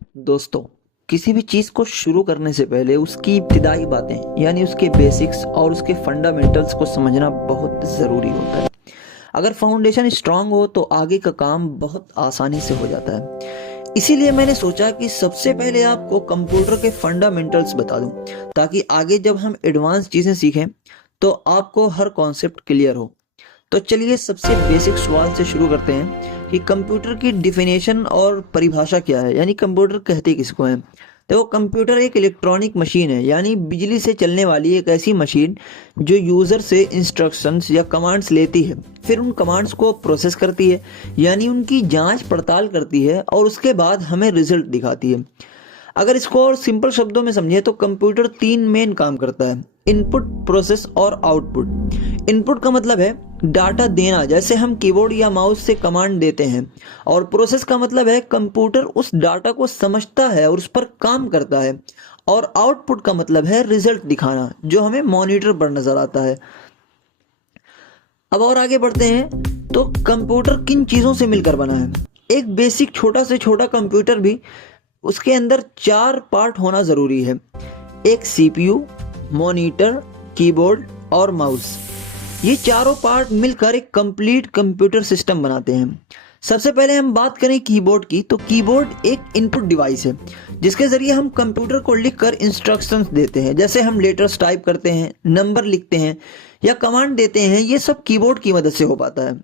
दोस्तों, किसी भी चीज़ को शुरू करने से पहले उसकी इब्तिदाई बातें यानी उसके बेसिक्स और उसके फंडामेंटल्स को समझना बहुत ज़रूरी होता है। अगर फाउंडेशन स्ट्रांग हो तो आगे का काम बहुत आसानी से हो जाता है। इसीलिए मैंने सोचा कि सबसे पहले आपको कंप्यूटर के फंडामेंटल्स बता दूं, ताकि आगे जब हम एडवांस चीज़ें सीखें तो आपको हर कॉन्सेप्ट क्लियर हो। तो चलिए सबसे बेसिक सवाल से शुरू करते हैं कि कंप्यूटर की डिफिनेशन और परिभाषा क्या है, यानी कंप्यूटर कहते किसको हैं। देखो, कंप्यूटर एक इलेक्ट्रॉनिक मशीन है, यानी बिजली से चलने वाली एक ऐसी मशीन जो यूज़र से इंस्ट्रक्शंस या कमांड्स लेती है, फिर उन कमांड्स को प्रोसेस करती है, यानी उनकी जांच पड़ताल करती है और उसके बाद हमें रिजल्ट दिखाती है। अगर इसको और सिंपल शब्दों में समझे तो कंप्यूटर तीन मेन काम करता है: इनपुट, प्रोसेस और आउटपुट। इनपुट का मतलब है डाटा देना, जैसे हम कीबोर्ड या माउस से कमांड देते हैं। और प्रोसेस का मतलब है कंप्यूटर उस डाटा को समझता है और उस पर काम करता है। और आउटपुट का मतलब है रिजल्ट दिखाना, जो हमें मॉनिटर पर नजर आता है। अब और आगे बढ़ते हैं तो कंप्यूटर किन चीज़ों से मिलकर बना है। एक बेसिक छोटा से छोटा कंप्यूटर भी, उसके अंदर चार पार्ट होना ज़रूरी है: एक सीपीयू, मॉनिटर, कीबोर्ड और माउस। ये चारों पार्ट मिलकर एक कंप्लीट कंप्यूटर सिस्टम बनाते हैं। सबसे पहले हम बात करें कीबोर्ड की, तो कीबोर्ड एक इनपुट डिवाइस है जिसके जरिए हम कंप्यूटर को लिखकर इंस्ट्रक्शंस देते हैं। जैसे हम लेटर्स टाइप करते हैं, नंबर लिखते हैं या कमांड देते हैं, ये सब कीबोर्ड की मदद से हो पाता है।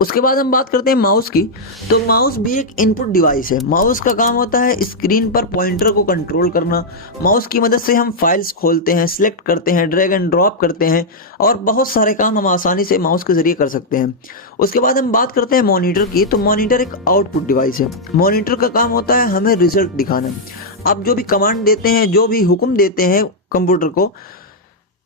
उसके बाद हम बात करते हैं माउस की, तो माउस भी एक इनपुट डिवाइस है। माउस का काम होता है स्क्रीन पर पॉइंटर को कंट्रोल करना। माउस की मदद से हम फाइल्स खोलते हैं, सिलेक्ट करते हैं, ड्रैग एंड ड्रॉप करते हैं और बहुत सारे काम हम आसानी से माउस के जरिए कर सकते हैं। उसके बाद हम बात करते हैं मॉनिटर की, तो मॉनिटर एक आउटपुट डिवाइस है। मॉनिटर का काम होता है हमें रिजल्ट दिखाना। आप जो भी कमांड देते हैं, जो भी हुक्म देते हैं कंप्यूटर को,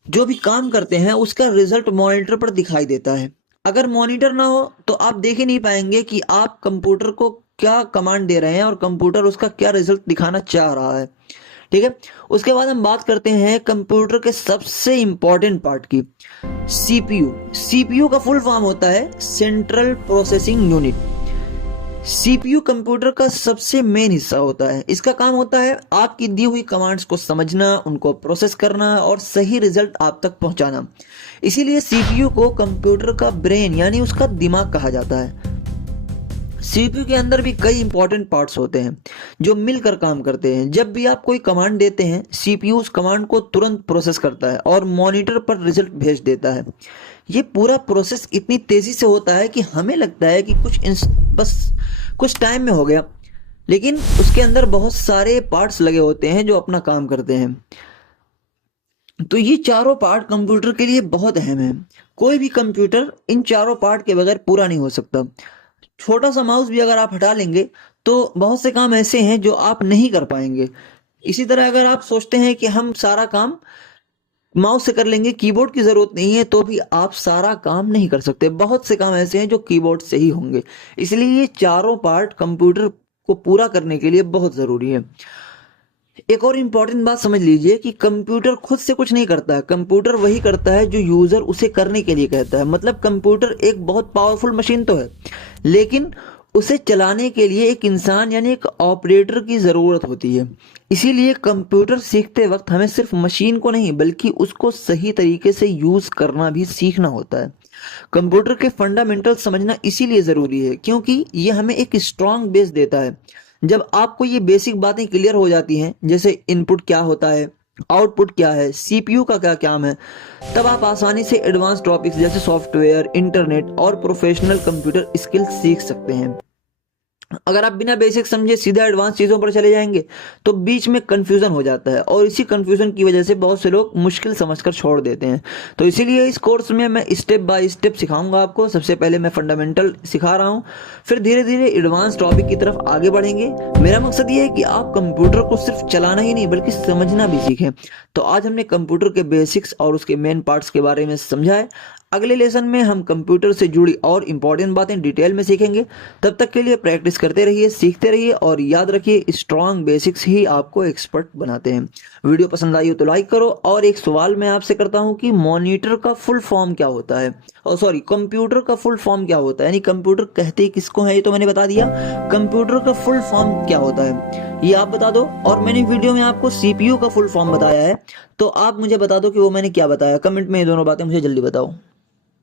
जो भी काम करते हैं, उसका रिजल्ट मॉनिटर पर दिखाई देता है। अगर मॉनिटर ना हो तो आप देख ही नहीं पाएंगे कि आप कंप्यूटर को क्या कमांड दे रहे हैं और कंप्यूटर उसका क्या रिजल्ट दिखाना चाह रहा है। ठीक है। उसके बाद हम बात करते हैं कंप्यूटर के सबसे इंपॉर्टेंट पार्ट की, सीपीयू। सीपीयू का फुल फॉर्म होता है central processing unit. CPU computer का सबसे मेन हिस्सा होता है। इसका काम होता है आपकी दी हुई कमांड्स को समझना, उनको प्रोसेस करना और सही रिजल्ट आप तक पहुंचाना। इसीलिए सीपीयू को कंप्यूटर का ब्रेन यानी उसका दिमाग कहा जाता है। सीपीयू के अंदर भी कई इंपॉर्टेंट पार्ट्स होते हैं जो मिलकर काम करते हैं। जब भी आप कोई कमांड देते हैं, सीपीयू उस कमांड को तुरंत प्रोसेस करता है और मॉनिटर पर रिजल्ट भेज देता है। ये पूरा प्रोसेस इतनी तेजी से होता है कि हमें लगता है कि बस कुछ टाइम में हो गया, लेकिन उसके अंदर बहुत सारे पार्ट्स लगे होते हैं जो अपना काम करते हैं। तो ये चारों पार्ट कंप्यूटर के लिए बहुत अहम है। कोई भी कंप्यूटर इन चारों पार्ट के बगैर पूरा नहीं हो सकता। छोटा सा माउस भी अगर आप हटा लेंगे तो बहुत से काम ऐसे हैं जो आप नहीं कर पाएंगे। इसी तरह अगर आप सोचते हैं कि हम सारा काम माउस से कर लेंगे, कीबोर्ड की जरूरत नहीं है, तो भी आप सारा काम नहीं कर सकते। बहुत से काम ऐसे हैं जो कीबोर्ड से ही होंगे। इसलिए ये चारों पार्ट कंप्यूटर को पूरा करने के लिए बहुत जरूरी है। एक और इम्पॉर्टेंट बात समझ लीजिए कि कंप्यूटर खुद से कुछ नहीं करता है। कंप्यूटर वही करता है जो यूजर उसे करने के लिए कहता है। मतलब कंप्यूटर एक बहुत पावरफुल मशीन तो है, लेकिन उसे चलाने के लिए एक इंसान यानी एक ऑपरेटर की जरूरत होती है। इसीलिए कंप्यूटर सीखते वक्त हमें सिर्फ मशीन को नहीं बल्कि उसको सही तरीके से यूज करना भी सीखना होता है। कंप्यूटर के फंडामेंटल समझना इसीलिए जरूरी है क्योंकि ये हमें एक स्ट्रांग बेस देता है। जब आपको ये बेसिक बातें क्लियर हो जाती हैं, जैसे इनपुट क्या होता है, आउटपुट क्या है, सीपीयू का क्या काम है, तब आप आसानी से एडवांस टॉपिक्स जैसे सॉफ्टवेयर, इंटरनेट और प्रोफेशनल कंप्यूटर स्किल्स सीख सकते हैं। अगर आप बिना बेसिक समझे सीधा एडवांस चीज़ों पर चले जाएंगे तो बीच में कंफ्यूजन हो जाता है और इसी कंफ्यूजन की वजह से बहुत से लोग मुश्किल समझकर छोड़ देते हैं। तो इसीलिए इस कोर्स में मैं स्टेप बाय स्टेप सिखाऊंगा आपको। सबसे पहले मैं फंडामेंटल सिखा रहा हूँ, फिर धीरे धीरे एडवांस टॉपिक की तरफ आगे बढ़ेंगे। मेरा मकसद ये है कि आप कंप्यूटर को सिर्फ चलाना ही नहीं बल्कि समझना भी सीखें। तो आज हमने कंप्यूटर के बेसिक्स और उसके मेन पार्ट्स के बारे में समझा है। अगले लेसन में हम कंप्यूटर से जुड़ी और इम्पोर्टेंट बातें डिटेल में सीखेंगे। तब तक के लिए प्रैक्टिस करते रहिए, सीखते रहिए और याद रखिए स्ट्रॉन्ग बेसिक्स ही आपको एक्सपर्ट बनाते हैं। वीडियो पसंद आई हो तो लाइक करो। और एक सवाल मैं आपसे करता हूं कि मॉनिटर का फुल फॉर्म क्या होता है सॉरी, कंप्यूटर का फुल फॉर्म क्या होता है, यानी कंप्यूटर कहते किसको है, ये तो मैंने बता दिया। कंप्यूटर का फुल फॉर्म क्या होता है ये आप बता दो। और मैंने वीडियो में आपको सीपीयू का फुल फॉर्म बताया है, तो आप मुझे बता दो कि वो मैंने क्या बताया। कमेंट में ये दोनों बातें मुझे जल्दी बताओ।